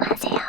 안녕하세요.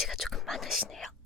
위치가 조금 많으시네요.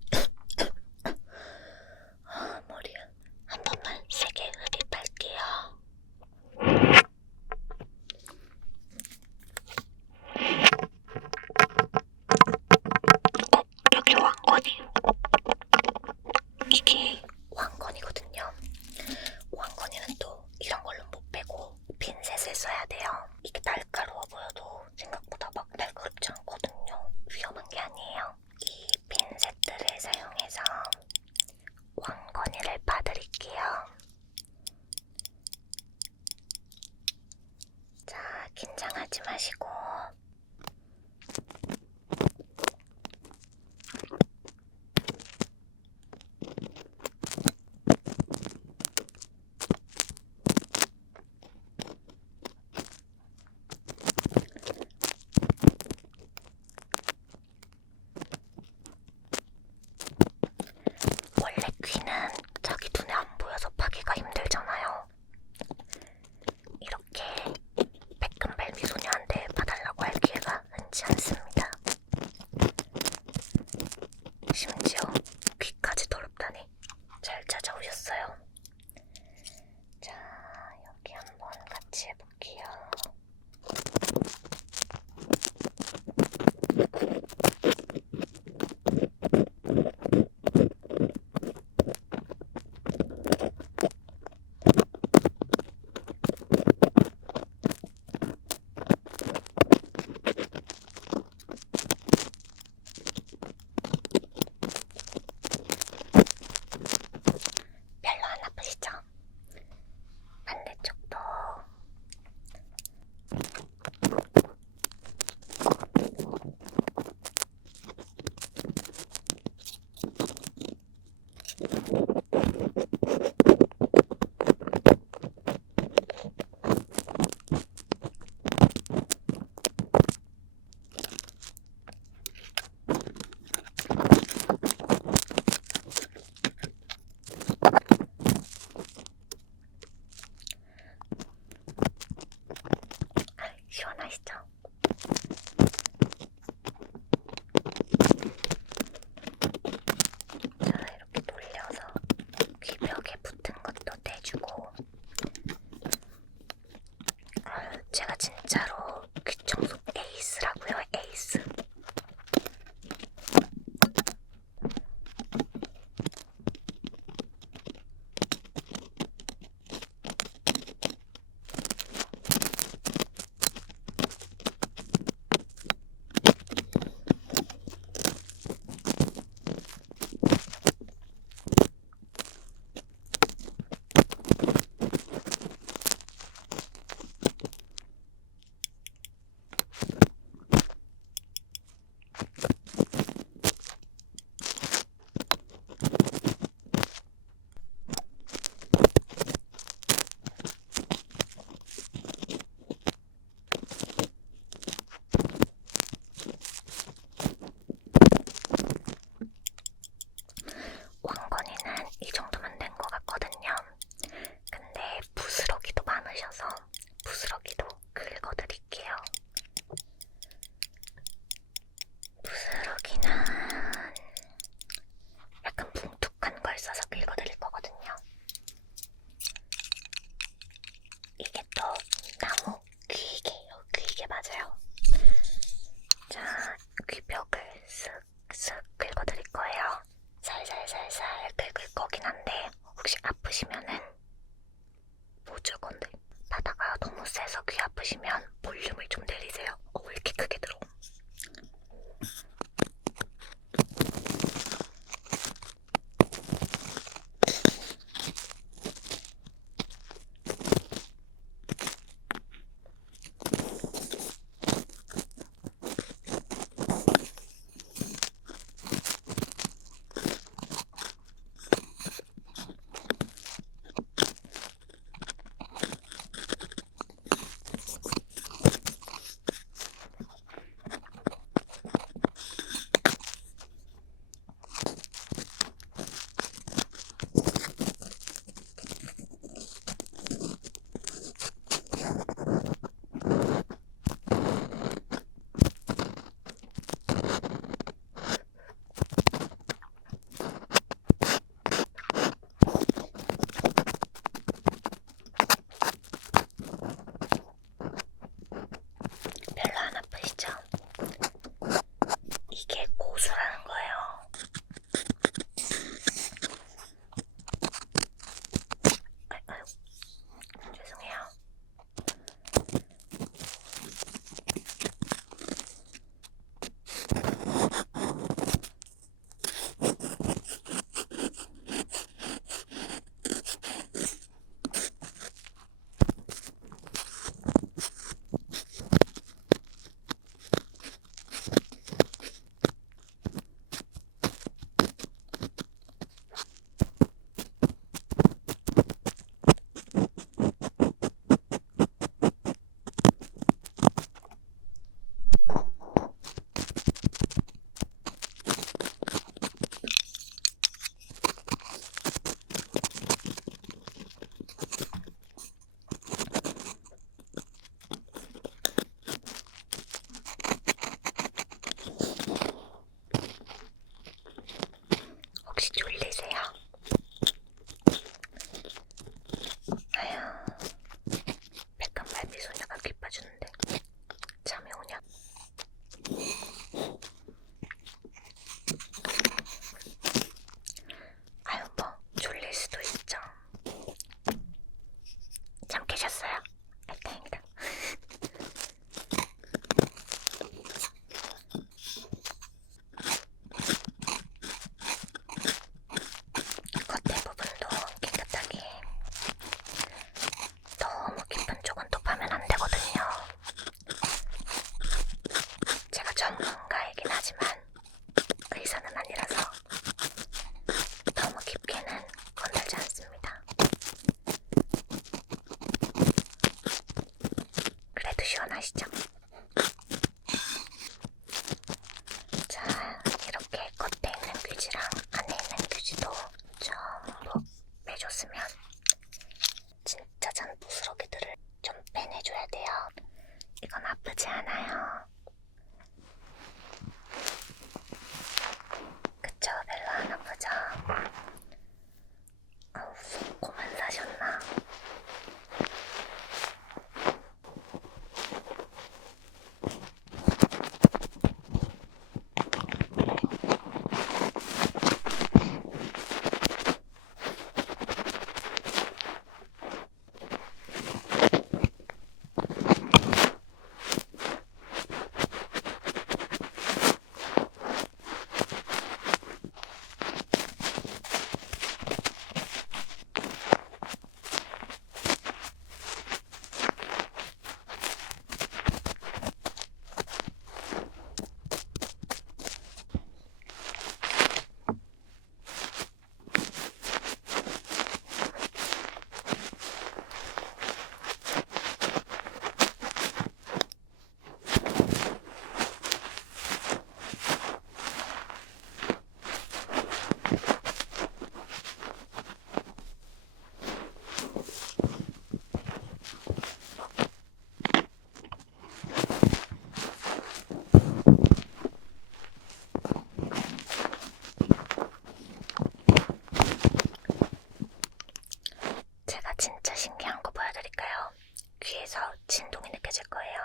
보여줄 거예요.